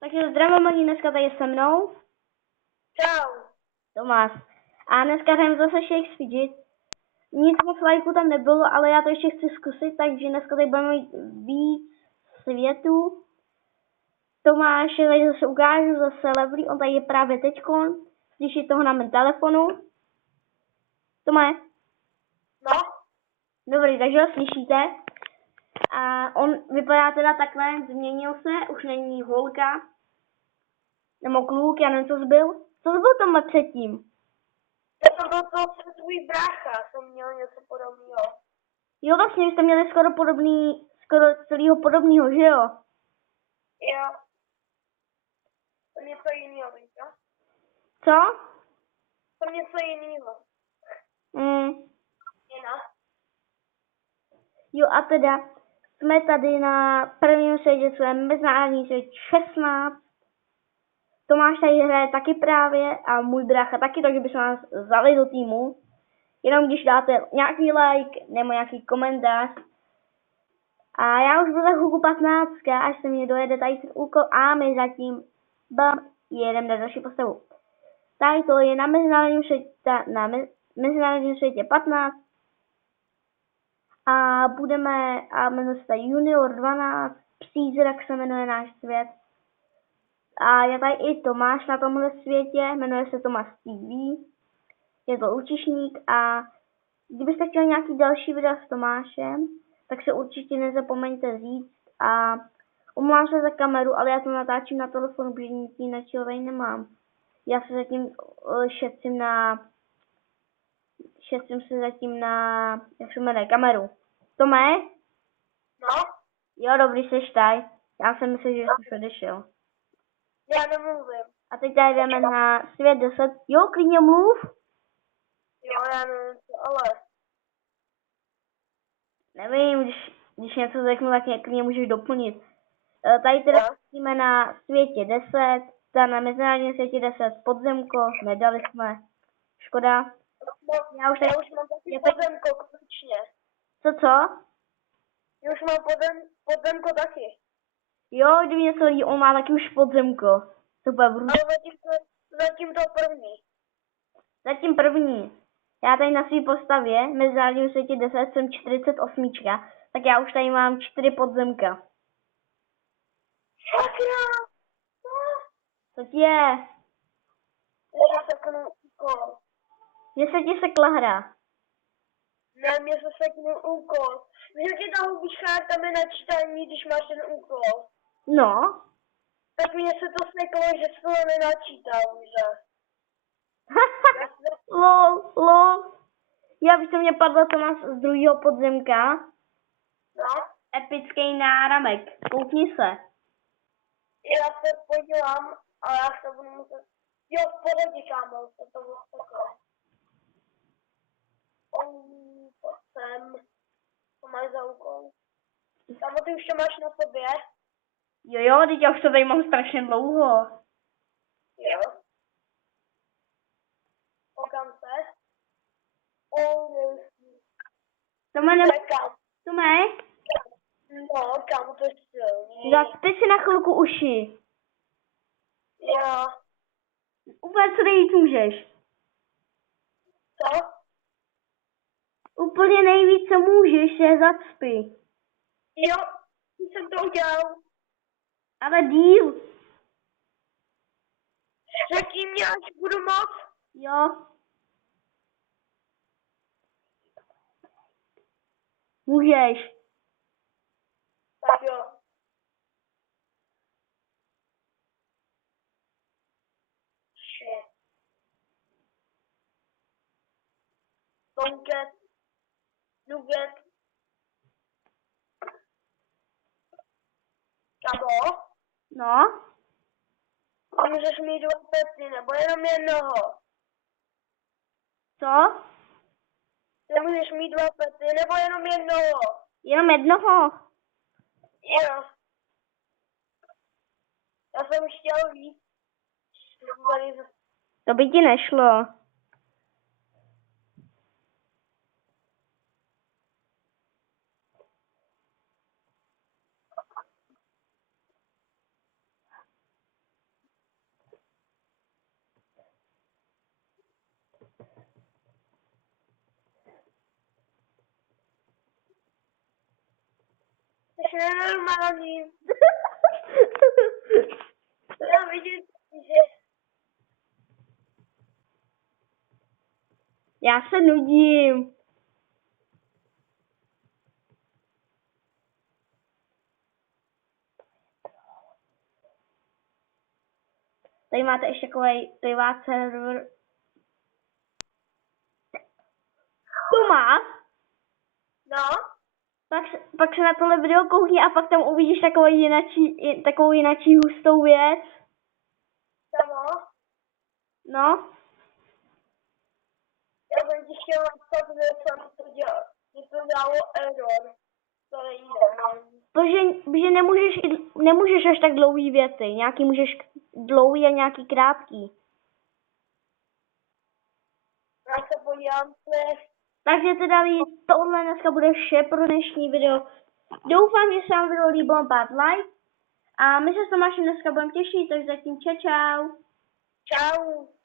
Takže zdravím lidi, dneska tady se mnou. Čau. Tomáš. A dneska hrajeme zase Shake fidget. Nic moc lajků tam nebylo, ale já to ještě chci zkusit, takže dneska tady budeme mít víc světů. Tomáše tady zase ukážu, zase levelí, on tady je právě teďkon. Slyší toho na mém telefonu. Tomáš? No? Dobrý, takže ho slyšíte. A on vypadá teda takhle, změnil se, už není holka. Nebo kluk, já nevím, co zbyl. Co zbyl tomhle předtím? To byl to tvůj brácha, jsem měl něco podobného. Jo, vlastně, vy jste měli skoro celýho podobného, že jo? Jo. To něco jiného, víš co? Co? To něco jiného. Jinak. Jo, a teda jsme tady na prvním světě, co je mezinárodní svět 16. Tomáš tady hraje taky právě a můj brácha taky, takže bychom nás vzali do týmu. Jenom když dáte nějaký like nebo nějaký komentář. A já už budu za chvilku 15, až se mi dojede tady ten úkol a my zatím jedeme na další postavu. Tady to je na mezinárodním světě 15 a jmenuje se tady Junior 12, Přízrak se jmenuje náš svět. A je tady i Tomáš na tomhle světě, jmenuje se Tomáš TV, je to účišník a kdybyste chtěli nějaký další videa s Tomášem, tak se určitě nezapomeňte říct a omlouvám se za kameru, ale já to natáčím na telefonu, protože nic jiného tady nemám. Já se zatím šetřím se zatím na, jak se jmenuje, kameru. Tomé? No? Jo, dobrý, seš tady. Já jsem myslel, že jsi odešel. Já nemluvím. A teď tady jdeme na svět 10. Jo, klidně mluv. Jo, já nevím, ale... Nevím, když něco řeknu, tak klidně můžeš doplnit. Tady teda jsme na světě 10, na mezinárodním světě 10 podzemko, nedali jsme. Škoda. Já už mám taky podzemko, konečně. Co? Já už mám podzemko taky. Jo, kdyby něco lidí, on má taky už podzemko. Super, budu... Ale zatím to první. Zatím první. Já tady na svý postavě, mezinárodním světě 10, jsem 48, tak já už tady mám 4 podzemka. Sakra! Co ti je? Já seknu úkol. Mně se ti sekla hra. Ne, mě se seknul úkol. Že ti tam hubíš kartami na čítání, když máš ten úkol. No. Tak mně se to seklo, že se to nenačítá už. lol. Já bych to mě padlo to nás z druhého podzemka. No? Epický náramek. Koukni se. Já se podívám, ale já se budu muset... Jo, v pohodě, kámo, to bylo takové. Sem. To máš za úkol. Kámo, ty už to máš na sobě? Jo, teď já už to tady mám strašně dlouho. Jo. Koukám se. Tomé? No, kámo, to je silný. Zaspi si na chvilku uši. Jo. Úplně co nejvíc můžeš. Co? Úplně nejvíc, co můžeš, je zacpi. Jo, jsem to udělal. Ale díl. Řekni mě, až budu moc. Jo. Můžeš. Tak jo. Shit. Nugget. Kamo? No. Můžeš mít 2 pety, nebo jenom jednoho? Co? Nemůžeš mít 2 pety, nebo jenom jednoho? Jenom jednoho. Jo. Já jsem chtěl víc. To by ti nešlo. jsi nenormální. Já vidím, že Já se nudím. Tady máte ještě takový privát server. Tomáš, no, pak se na tohle video koukni a pak tam uvidíš takovou jinačí hustou věc. samo. No, Já jsem ti chtěl napsat, že jsem to dělal. Že to dalo error. To není normální. protože nemůžeš až tak dlouhý věty. Nějaký můžeš dlouhý a nějaký krátký. Já se podívám se. Takže teda tohle dneska bude vše pro dnešní video. Doufám, že se vám video líbilo, pár like. A my se s Tomášem dneska budeme těšit, takže zatím čau. Čau.